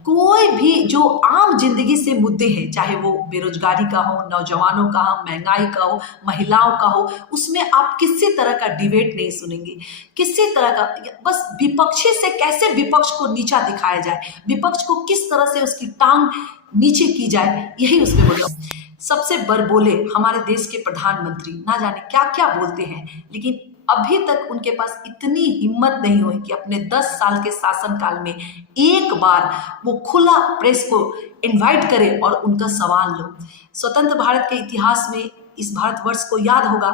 कोई भी जो आम जिंदगी से मुद्दे हैं, चाहे वो बेरोजगारी का हो, नौजवानों का हो, महंगाई का हो, महिलाओं का हो, उसमें आप किसी तरह का डिबेट नहीं सुनेंगे। किसी तरह का, बस विपक्षी से कैसे विपक्ष को नीचा दिखाया जाए, विपक्ष को किस तरह से उसकी टांग नीचे की जाए, यही उसमें बोला। सबसे बड़बोले हमारे देश के प्रधानमंत्री ना जाने क्या क्या बोलते हैं, लेकिन अभी तक उनके पास इतनी हिम्मत नहीं हुई कि अपने 10 साल के शासनकाल में एक बार वो खुला प्रेस को इनवाइट करे और उनका सवाल लो। स्वतंत्र भारत के इतिहास में इस भारतवर्ष को याद होगा।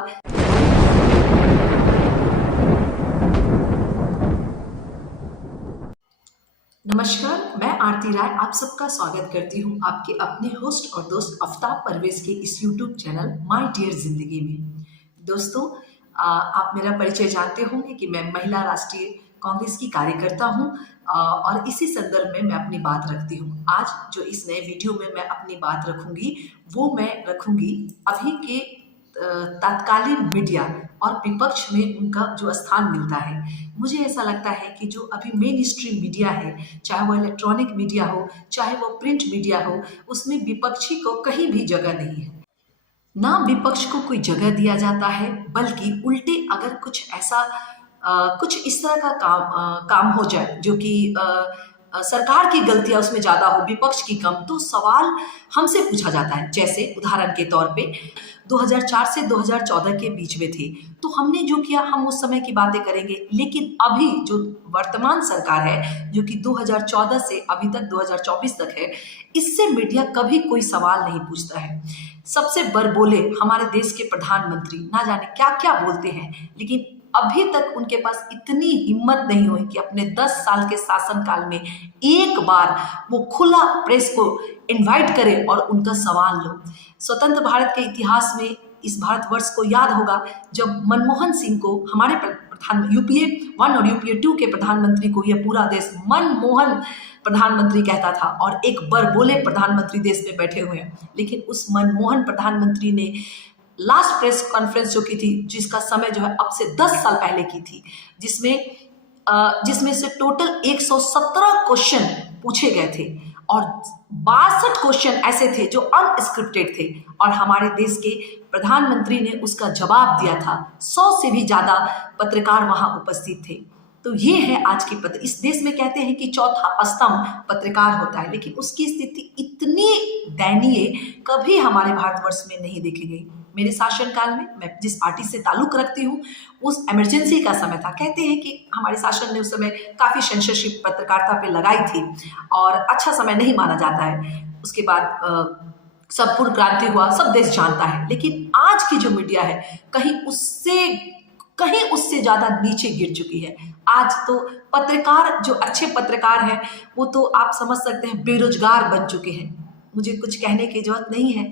नमस्कार, मैं आरती राय आप सबका स्वागत करती हूँ आपके अपने होस्ट और दोस्त आफ्ताब परवेज के इस यूट्यूब चैनल माय डियर जिंदगी में। दोस्तों, आप मेरा परिचय जानते होंगे कि मैं महिला राष्ट्रीय कांग्रेस की कार्यकर्ता हूँ और इसी संदर्भ में मैं अपनी बात रखती हूँ। आज जो इस नए वीडियो में मैं अपनी बात रखूंगी वो मैं रखूंगी अभी के तत्कालीन मीडिया और विपक्ष में उनका जो स्थान मिलता है। मुझे ऐसा लगता है कि जो अभी मेन स्ट्रीम मीडिया है, चाहे वो इलेक्ट्रॉनिक मीडिया हो, चाहे वो प्रिंट मीडिया हो, उसमें विपक्षी को कहीं भी जगह नहीं है। ना विपक्ष को कोई जगह दिया जाता है, बल्कि उल्टे अगर कुछ ऐसा कुछ इस तरह का काम हो जाए जो कि सरकार की गलतियां उसमें ज़्यादा हो, विपक्ष की कम, तो सवाल हमसे पूछा जाता है। जैसे उदाहरण के तौर पे 2004 से 2014 के बीच में थे, तो हमने जो किया हम उस समय की बातें करेंगे। लेकिन अभी जो वर्तमान सरकार है, जो कि 2014 से अभी तक 2024 तक है, इससे मीडिया कभी कोई सवाल नहीं पूछता है। सबसे बड़बोले हमारे देश के प्रधानमंत्री ना जाने क्या क्या बोलते हैं, लेकिन अभी तक उनके पास इतनी हिम्मत नहीं हुई कि अपने 10 साल के शासनकाल में एक बार वो खुला प्रेस को इनवाइट करे और उनका सवाल लो। स्वतंत्र भारत के इतिहास में इस भारतवर्ष को याद होगा जब मनमोहन सिंह को हमारे प्रधान यूपीए 1 और यूपीए 2 के प्रधानमंत्री को यह पूरा देश मनमोहन प्रधानमंत्री कहता था और एक बड़बोले प्रधानमंत्री देश में बैठे हुए हैं। लेकिन उस मनमोहन प्रधानमंत्री ने लास्ट प्रेस कॉन्फ्रेंस जो की थी, जिसका समय जो है अब से 10 साल पहले की थी, जिसमें से टोटल 117 क्वेश्चन पूछे गए थे और 62 क्वेश्चन ऐसे थे जो अनस्क्रिप्टेड थे और हमारे देश के प्रधानमंत्री ने उसका जवाब दिया था। 100 से भी ज्यादा पत्रकार वहां उपस्थित थे। तो ये है आज की इस देश में कहते हैं कि चौथा स्तंभ पत्रकार होता है, लेकिन उसकी स्थिति इतनी दयनीय कभी हमारे भारतवर्ष में नहीं देखी गई। मेरे शासनकाल में मैं जिस पार्टी से ताल्लुक रखती हूँ, उस इमरजेंसी का समय था। कहते हैं कि हमारे शासन ने उस समय काफ़ी सेंसरशिप पत्रकारिता पे लगाई थी और अच्छा समय नहीं माना जाता है। उसके बाद सब पूर्ण क्रांति हुआ, सब देश जानता है। लेकिन आज की जो मीडिया है कहीं उससे ज़्यादा नीचे गिर चुकी है। आज तो पत्रकार, जो अच्छे पत्रकार हैं, वो तो आप समझ सकते हैं बेरोजगार बन चुके हैं। मुझे कुछ कहने की जरूरत नहीं है।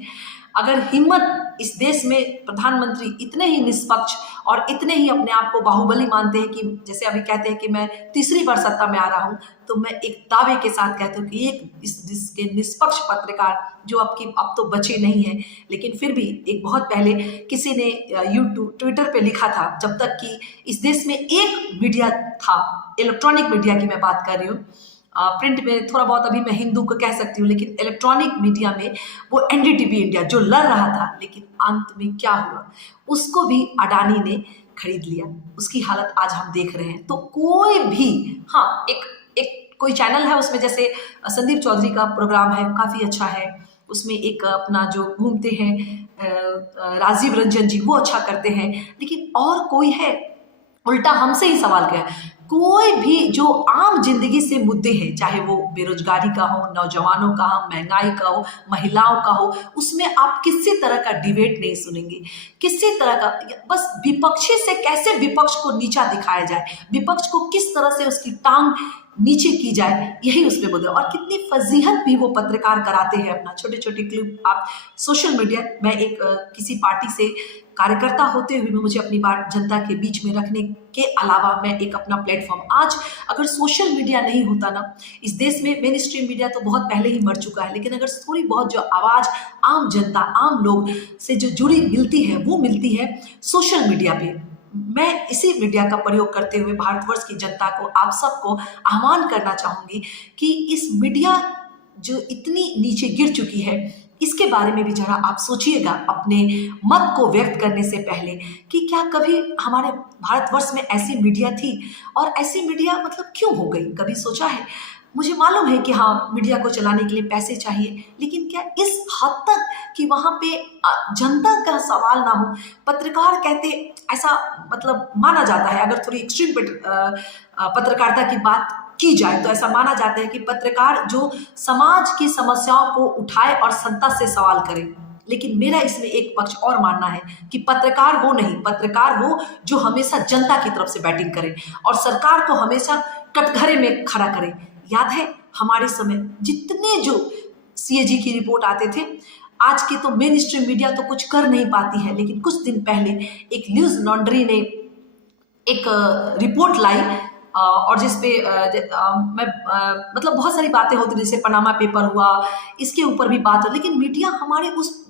अगर हिम्मत इस देश में प्रधानमंत्री इतने ही निष्पक्ष और इतने ही अपने आप को बाहुबली मानते हैं कि जैसे अभी कहते हैं कि मैं तीसरी बार सत्ता में आ रहा हूं, तो मैं एक दावे के साथ कहती हूँ कि एक इस देश के निष्पक्ष पत्रकार जो अब तो बचे नहीं हैं, लेकिन फिर भी एक बहुत पहले किसी ने यूट्यूब ट्विटर पे लिखा था, जब तक कि इस देश में एक मीडिया था, इलेक्ट्रॉनिक मीडिया की मैं बात कर रही हूँ, प्रिंट में थोड़ा बहुत अभी मैं हिंदू को कह सकती हूँ, लेकिन इलेक्ट्रॉनिक मीडिया में वो एनडीटीवी इंडिया जो लड़ रहा था, लेकिन अंत में क्या हुआ, उसको भी अडानी ने खरीद लिया। उसकी हालत आज हम देख रहे हैं। तो कोई भी, हाँ, एक कोई चैनल है उसमें, जैसे संदीप चौधरी का प्रोग्राम है, काफ़ी अच्छा है। उसमें एक अपना जो घूमते हैं राजीव रंजन जी, वो अच्छा करते हैं। लेकिन और कोई है, उल्टा हमसे ही सवाल किया। कोई भी जो आम जिंदगी से मुद्दे हैं, चाहे वो बेरोजगारी का हो, नौजवानों का हो, महंगाई का हो, महिलाओं का हो, उसमें आप किसी तरह का डिबेट नहीं सुनेंगे। किसी तरह का, बस विपक्षी से कैसे विपक्ष को नीचा दिखाया जाए, विपक्ष को किस तरह से उसकी टांग नीचे की जाए, यही उसमें बोल रहे। और कितनी फजीहत भी वो पत्रकार कराते हैं अपना, छोटे छोटे क्लिप आप सोशल मीडिया। मैं एक किसी पार्टी से कार्यकर्ता होते हुए मुझे अपनी बात जनता के बीच में रखने के अलावा मैं एक अपना प्लेटफॉर्म, आज अगर सोशल मीडिया नहीं होता ना, इस देश में मेन स्ट्रीम मीडिया तो बहुत पहले ही मर चुका है, लेकिन अगर थोड़ी बहुत जो आवाज़ आम जनता, आम लोग से जो जुड़ी मिलती है, वो मिलती है सोशल मीडिया पे। मैं इसी मीडिया का प्रयोग करते हुए भारतवर्ष की जनता को, आप सबको आह्वान करना चाहूँगी कि इस मीडिया जो इतनी नीचे गिर चुकी है, इसके बारे में भी जरा आप सोचिएगा अपने मत को व्यक्त करने से पहले, कि क्या कभी हमारे भारतवर्ष में ऐसी मीडिया थी और ऐसी मीडिया मतलब क्यों हो गई, कभी सोचा है? मुझे मालूम है कि हाँ, मीडिया को चलाने के लिए पैसे चाहिए, लेकिन क्या इस हद तक कि वहाँ पे जनता का सवाल ना हो? पत्रकार कहते ऐसा मतलब माना जाता है, अगर थोड़ी एक्सट्रीम पत्रकारिता की बात की जाए तो ऐसा माना जाता है कि पत्रकार जो समाज की समस्याओं को उठाए और जनता से सवाल करे। लेकिन मेरा इसमें एक पक्ष और मानना है कि पत्रकार वो नहीं, पत्रकार वो जो हमेशा जनता की तरफ से बैटिंग करे और सरकार को हमेशा कटघरे में खड़ा करे। याद है हमारे समय जितने जो CAG की रिपोर्ट आते थे, आज के तो मेन स्ट्रीम मीडिया तो कुछ कर नहीं पाती है, लेकिन कुछ दिन पहले एक न्यूज लॉन्ड्री ने एक रिपोर्ट लाई और जिसपे मैं मतलब बहुत सारी बातें होती, जैसे पनामा पेपर हुआ, इसके ऊपर भी बात हो, लेकिन मीडिया हमारे उस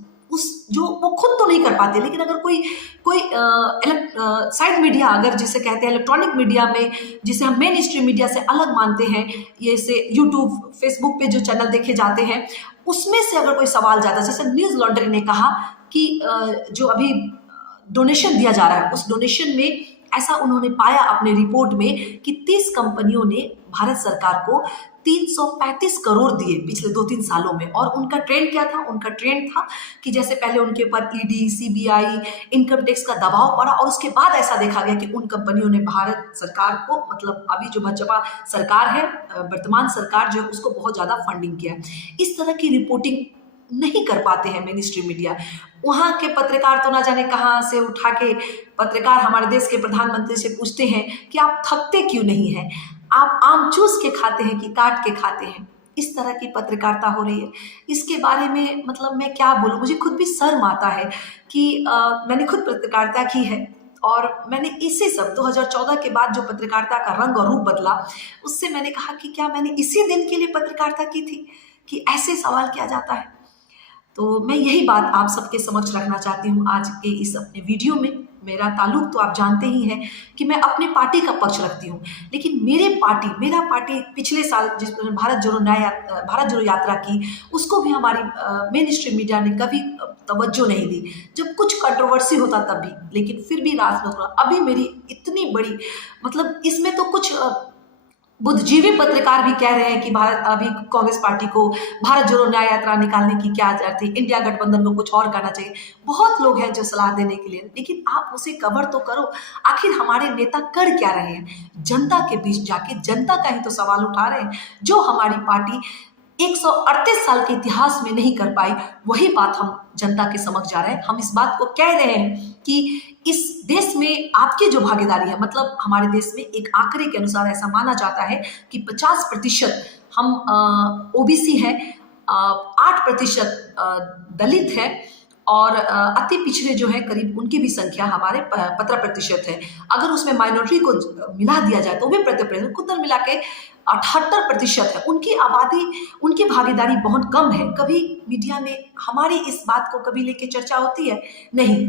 जो वो खुद तो नहीं कर पाते, लेकिन अगर कोई साइड मीडिया, अगर जिसे कहते हैं इलेक्ट्रॉनिक मीडिया में, जिसे हम मेन स्ट्रीम मीडिया से अलग मानते हैं, ये से यूट्यूब फेसबुक पे जो चैनल देखे जाते हैं, उसमें से अगर कोई सवाल जाता है, जैसे न्यूज लॉन्ड्री ने कहा कि जो अभी डोनेशन दिया जा रहा है, उस डोनेशन में ऐसा उन्होंने पाया अपने रिपोर्ट में कि 30 कंपनियों ने भारत सरकार को 335 करोड़ दिए पिछले 2-3 सालों में। और उनका ट्रेंड क्या था? उनका ट्रेंड था कि जैसे पहले उनके ऊपर ED, CBI, इनकम टैक्स का दबाव पड़ा और उसके बाद ऐसा देखा गया कि उन कंपनियों ने भारत सरकार को, मतलब अभी जो भाजपा सरकार है, वर्तमान सरकार जो है, उसको बहुत ज़्यादा फंडिंग किया। इस तरह की रिपोर्टिंग नहीं कर पाते हैं मेन स्ट्रीम मीडिया। वहाँ के पत्रकार तो ना जाने कहाँ से उठा के पत्रकार हमारे देश के प्रधानमंत्री से पूछते हैं कि आप थकते क्यों नहीं हैं, आप आम चूस के खाते हैं कि काट के खाते हैं। इस तरह की पत्रकारिता हो रही है। इसके बारे में मतलब मैं क्या बोलूँ, मुझे खुद भी शर्म आता है कि मैंने खुद पत्रकारिता की है और मैंने इसी सब 2014 के बाद जो पत्रकारिता का रंग और रूप बदला, उससे मैंने कहा कि क्या मैंने इसी दिन के लिए पत्रकारिता की थी कि ऐसे सवाल किया जाता है। तो मैं यही बात आप सबके समक्ष रखना चाहती हूँ आज के इस अपने वीडियो में। मेरा ताल्लुक तो आप जानते ही हैं कि मैं अपने पार्टी का पक्ष रखती हूँ, लेकिन मेरा पार्टी पिछले साल जिस भारत जोड़ो यात्रा की, उसको भी हमारी मेन स्ट्रीम मीडिया ने कभी तवज्जो नहीं दी। जब कुछ कंट्रोवर्सी होता तब भी, लेकिन फिर भी राजनीति। अभी मेरी इतनी बड़ी मतलब इसमें तो कुछ बुद्धिजीवी पत्रकार भी कह रहे हैं कि अभी कांग्रेस पार्टी को भारत जोड़ो न्याय यात्रा निकालने की क्या जरूरत थी, इंडिया गठबंधन को कुछ और करना चाहिए। बहुत लोग हैं जो सलाह देने के लिए, लेकिन आप उसे कवर तो करो। आखिर हमारे नेता कर क्या रहे हैं? जनता के बीच जाके जनता का ही तो सवाल उठा रहे हैं, जो हमारी पार्टी 138 साल के इतिहास में नहीं कर पाई। वही बात हम जनता के समक्ष जा रहे हैं। हम इस बात को कह रहे हैं कि इस देश में आपकी जो भागीदारी है, मतलब हमारे देश में एक आंकड़े के अनुसार ऐसा माना जाता है कि 50% हम OBC है, 8% दलित है और अति पिछड़े जो है करीब उनकी भी संख्या हमारे 15% है। अगर उसमें माइनॉरिटी को मिला दिया जाए तो भी 15%, कुल मिला के 78% है। उनकी आबादी, उनकी भागीदारी बहुत कम है। कभी मीडिया में हमारी इस बात को कभी लेके चर्चा होती है? नहीं।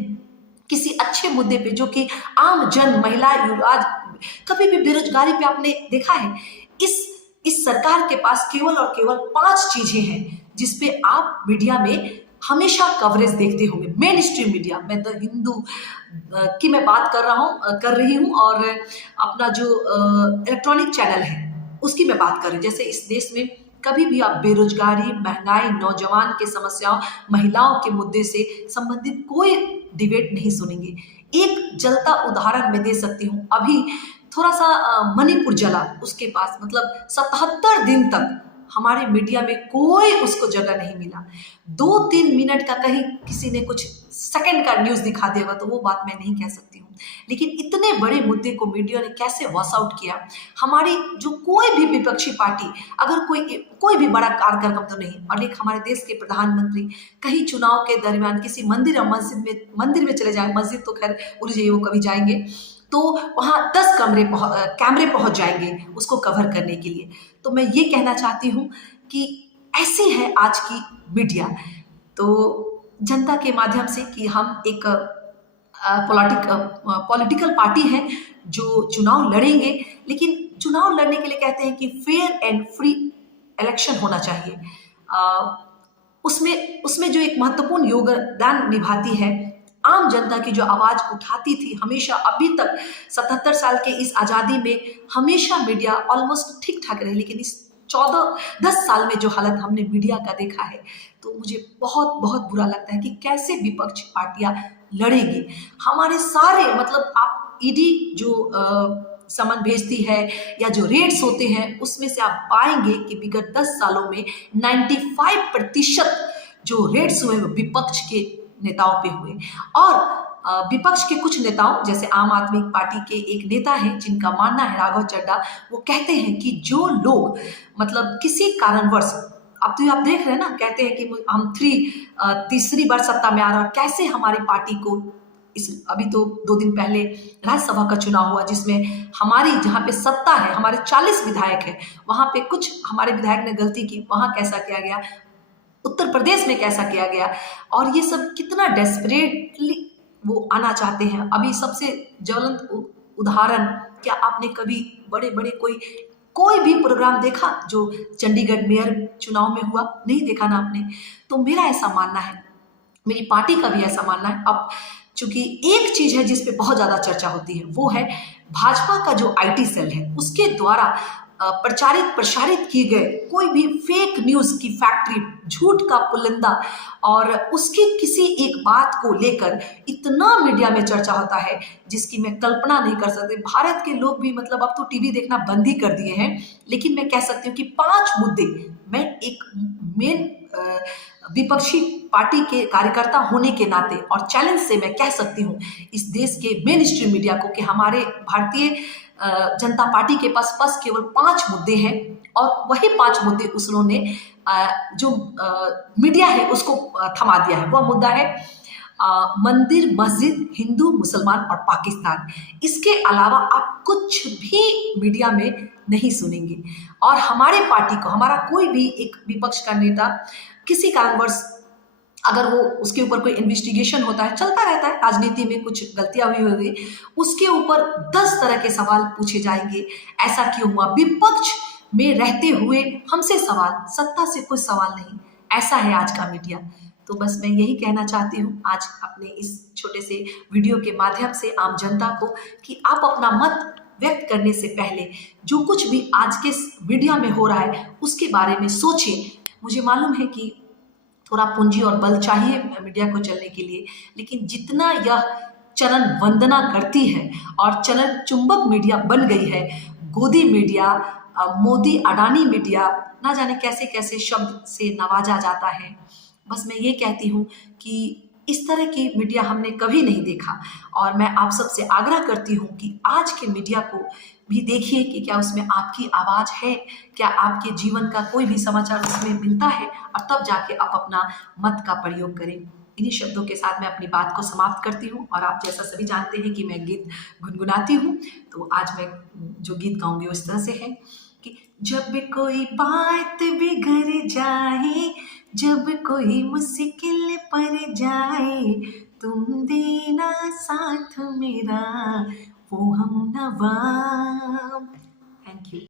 किसी अच्छे मुद्दे पे जो कि आम जन, महिला, युवा, कभी भी बेरोजगारी पे आपने देखा है? इस सरकार के पास केवल और केवल 5 चीजें हैं जिसपे आप मीडिया में हमेशा कवरेज देखते होंगे। मेन स्ट्रीम मीडिया, मैं द हिंदू की मैं बात कर रही हूँ और अपना जो इलेक्ट्रॉनिक चैनल है उसकी मैं बात कर रही हूँ। जैसे इस देश में कभी भी आप बेरोजगारी, महंगाई, नौजवान के समस्याओं, महिलाओं के मुद्दे से संबंधित कोई डिबेट नहीं सुनेंगे। एक जलता उदाहरण मैं दे सकती हूँ। अभी थोड़ा सा मणिपुर जला, उसके पास मतलब 77 दिन तक हमारे मीडिया में कोई उसको जगह नहीं मिला। 2-3 मिनट का कहीं किसी ने कुछ सेकंड का न्यूज दिखा दिया तो वो बात मैं नहीं कह सकती हूँ। लेकिन इतने बड़े मुद्दे को मीडिया ने कैसे वॉश आउट किया। हमारी जो कोई भी विपक्षी पार्टी, अगर कोई भी बड़ा कार्यक्रम तो नहीं, और एक हमारे देश के प्रधानमंत्री कहीं चुनाव के दरमियान किसी मंदिर और मंदिर में चले जाए, मस्जिद तो खैर उड़ जाइए, वो कभी जाएंगे तो वहाँ 10 कैमरे पहुंच जाएंगे उसको कवर करने के लिए। तो मैं ये कहना चाहती हूँ कि ऐसी है आज की मीडिया। तो जनता के माध्यम से कि हम एक पॉलिटिकल पार्टी हैं जो चुनाव लड़ेंगे, लेकिन चुनाव लड़ने के लिए कहते हैं कि फेयर एंड फ्री इलेक्शन होना चाहिए। उसमें उसमें जो एक महत्वपूर्ण योगदान निभाती है आम जनता की, जो आवाज उठाती थी हमेशा, अभी तक 77 साल के इस आज़ादी में हमेशा मीडिया ऑलमोस्ट ठीक ठाक रही, लेकिन इस 10 साल में जो हालत हमने मीडिया का देखा है, तो मुझे बहुत बहुत बुरा लगता है कि कैसे विपक्ष पार्टियां लड़ेगी। हमारे सारे मतलब आप ईडी जो समन भेजती है या जो रेड्स होते हैं, उसमें से आप पाएंगे कि विगत 10 सालों में 95% जो रेड्स हुए वो विपक्ष के नेताओं पे हुए। और विपक्ष के कुछ नेताओं, जैसे आम आदमी पार्टी के एक नेता हैं जिनका मानना है, राघव चड्ढा, वो कहते हैं कि जो लोग मतलब किसी कारणवश, अब तो आप देख रहे हैं ना, कहते हैं कि हम तीसरी बार सत्ता में आ रहा है, कैसे हमारी पार्टी को अभी तो 2 दिन पहले राज्यसभा का चुनाव हुआ, जिसमें हमारी जहाँ पे सत्ता है, हमारे 40 विधायक हैं, वहाँ पे कुछ हमारे विधायक ने गलती की, वहाँ कैसा किया गया, उत्तर प्रदेश में कैसा किया गया, और ये सब कितना डेस्परेटली वो आना चाहते हैं। अभी सबसे ज्वलंत उदाहरण, क्या आपने कभी बड़े बड़े कोई भी प्रोग्राम देखा जो चंडीगढ़ मेयर चुनाव में हुआ? नहीं देखा ना आपने। तो मेरा ऐसा मानना है, मेरी पार्टी का भी ऐसा मानना है। अब चूंकि एक चीज है जिस पे बहुत ज्यादा चर्चा होती है, वो है भाजपा का जो आईटी सेल है, उसके द्वारा प्रसारित किए गए कोई भी फेक न्यूज की फैक्ट्री, झूठ का पुलिंदा, और उसकी किसी एक बात को लेकर इतना मीडिया में चर्चा होता है जिसकी मैं कल्पना नहीं कर सकती। भारत के लोग भी मतलब अब तो टीवी देखना बंद ही कर दिए हैं, लेकिन मैं कह सकती हूँ कि 5 मुद्दे, मैं एक मेन विपक्षी पार्टी के कार्यकर्ता होने के नाते और चैलेंज से मैं कह सकती हूँ इस देश के मेन स्ट्रीम मीडिया को कि हमारे भारतीय जनता पार्टी के पास केवल 5 मुद्दे हैं, और वही 5 मुद्दे उन्होंने जो मीडिया है उसको थमा दिया है। वह मुद्दा है मंदिर, मस्जिद, हिंदू, मुसलमान और पाकिस्तान। इसके अलावा आप कुछ भी मीडिया में नहीं सुनेंगे। और हमारे पार्टी को, हमारा कोई भी एक विपक्ष का नेता किसी कारणवश अगर वो उसके ऊपर कोई इन्वेस्टिगेशन होता है, चलता रहता है, राजनीति में कुछ गलतियां हुई होगी, उसके ऊपर 10 तरह के सवाल पूछे जाएंगे। ऐसा क्यों हुआ? विपक्ष में रहते हुए हमसे सवाल, सत्ता से कोई सवाल नहीं। ऐसा है आज का मीडिया। तो बस मैं यही कहना चाहती हूँ आज अपने इस छोटे से वीडियो के माध्यम से आम जनता को, कि आप अपना मत व्यक्त करने से पहले जो कुछ भी आज के मीडिया में हो रहा है उसके बारे में सोचें। मुझे मालूम है कि थोड़ा पूंजी और बल चाहिए मीडिया को चलने के लिए, लेकिन जितना यह चरण वंदना करती है और चरण चुंबक मीडिया बन गई है, गोदी मीडिया, मोदी अडानी मीडिया, ना जाने कैसे कैसे शब्द से नवाजा जाता है। बस मैं ये कहती हूँ कि इस तरह की मीडिया हमने कभी नहीं देखा, और मैं आप सबसे आग्रह करती हूँ कि आज के मीडिया को भी देखिए कि क्या उसमें आपकी आवाज़ है, क्या आपके जीवन का कोई भी समाचार उसमें मिलता है, और तब जाके आप अपना मत का प्रयोग करें। इन्हीं शब्दों के साथ मैं अपनी बात को समाप्त करती हूँ। और आप जैसा सभी जानते हैं कि मैं गीत गुनगुनाती हूँ, तो आज मैं जो गीत गाऊंगी उस तरह से है कि जब कोई बात बिगड़ जाए, जब कोई मुश्किल पड़ जाए, तुम देना साथ मेरा वो हम नवा। Thank you.